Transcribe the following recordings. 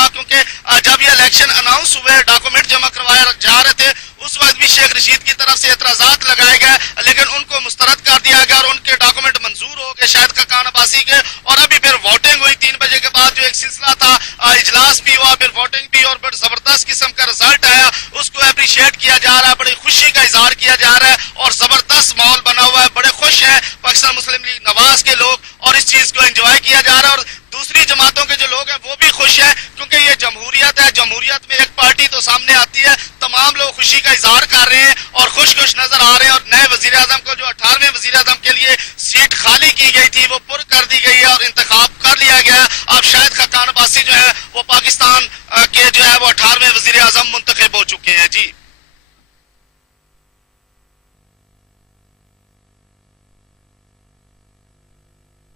تھا، کیونکہ جب یہ الیکشن اناؤنس ہوئے، ڈاکومنٹ جمع کروائے جا رہے تھے، اس وقت بھی شیخ رشید کی طرف سے اعتراضات لگائے گئے، لیکن ان کو مسترد کر دیا گیا اور ان کے ڈاکومنٹ منظور ہو گئے شاہد خاقان عباسی کے. اور ابھی پھر ووٹنگ ہوئی 3 بجے کے بعد، جو ایک سلسلہ تھا، اجلاس بھی ہوا، پھر ووٹنگ بھی، اور بڑا زبردست قسم کا رزلٹ آیا. اس کو اپریشیٹ کیا جا رہا ہے، بڑی خوشی کا اظہار کیا جا رہا ہے اور زبردست ماحول بنا ہوا ہے. بڑے خوش ہیں پاکستان مسلم لیگ نواز کے لوگ اور اس چیز کو انجوائے کیا جا رہا ہے. اور دوسری جماعتوں کے جو لوگ ہیں وہ بھی خوش ہیں، کیونکہ یہ جمہوریت ہے. جمہوریت میں ایک پارٹی تو سامنے آتی ہے، تمام لوگ خوشی کا اظہار کر رہے ہیں اور خوش نظر آ رہے ہیں. اور نئے وزیر اعظم کو جو 18ویں وزیر اعظم کے لیے سیٹ خالی کی گئی تھی وہ پر کر دی گئی ہے اور انتخاب کر لیا گیا. اب شاہد خاقان عباسی جو ہے وہ پاکستان کے جو ہے وہ 18ویں وزیر اعظم منتخب ہو چکے ہیں. جی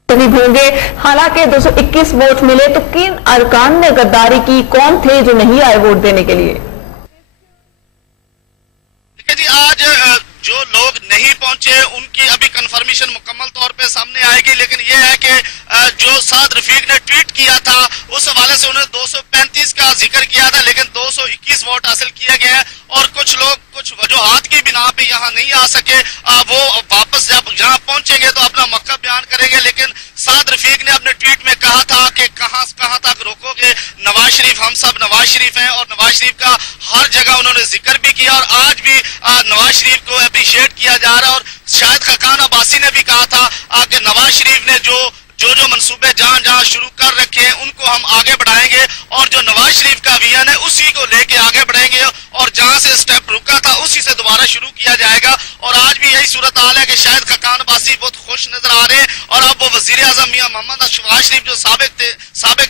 بھونگے. حالانکہ 221 ووٹ ملے تو کن ارکان نے غداری کی؟ کون تھے جو نہیں آئے ووٹ دینے کے لیے؟ جی آج جو لوگ نہیں پہنچے ان کی ابھی کنفرمیشن مکمل طور پہ سامنے آئے گی، لیکن یہ ہے کہ جو سعد رفیق نے ٹویٹ کیا تھا اس حوالے سے انہوں نے 235 کا ذکر کیا تھا، لیکن 221 ووٹ حاصل کیے گئے ہیں. اور کچھ لوگ کچھ وجوہات کی بنا پہ یہاں نہیں آ سکے، وہ واپس جب یہاں پہنچیں گے تو اپنا موقع بیان کریں گے. لیکن سعد رفیق نے اپنے ٹویٹ میں کہا تھا کہ کہاں تک روکو گے نواز شریف، ہم سب نواز شریف ہیں. اور نواز شریف کا ہر جگہ انہوں نے ذکر بھی کیا اور آج بھی نواز شریف کو اپریشیٹ کیا جا رہا ہے. اور شاہد خاقان عباسی نے بھی کہا تھا کہ نواز شریف نے جو منصوبے جہاں شروع کر رکھے ہیں ان کو ہم آگے بڑھائیں گے، اور جو نواز شریف کا ویژن ہے اسی کو لے کے آگے بڑھیں گے، اور جہاں سے سٹیپ رکا تھا اسی سے دوبارہ شروع کیا جائے گا. اور آج بھی یہی صورتحال ہے کہ شاہد خاقان عباسی بہت خوش نظر آ رہے ہیں. اور اب وہ وزیر اعظم میاں محمد نواز شریف جو سابق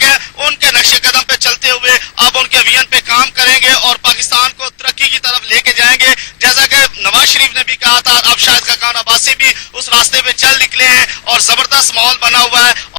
ہیں ان کے نقش قدم پہ چلتے ہوئے اب ان کے ویژن پہ کام کریں گے اور پاکستان کو ترقی کی طرف لے کے جائیں گے. جیسا کہ نواز شریف نے بھی کہا تھا، اب شاہد خاقان عباسی بھی اس راستے پہ چل نکلے ہیں اور زبردست ماحول بنا ہوا ہے.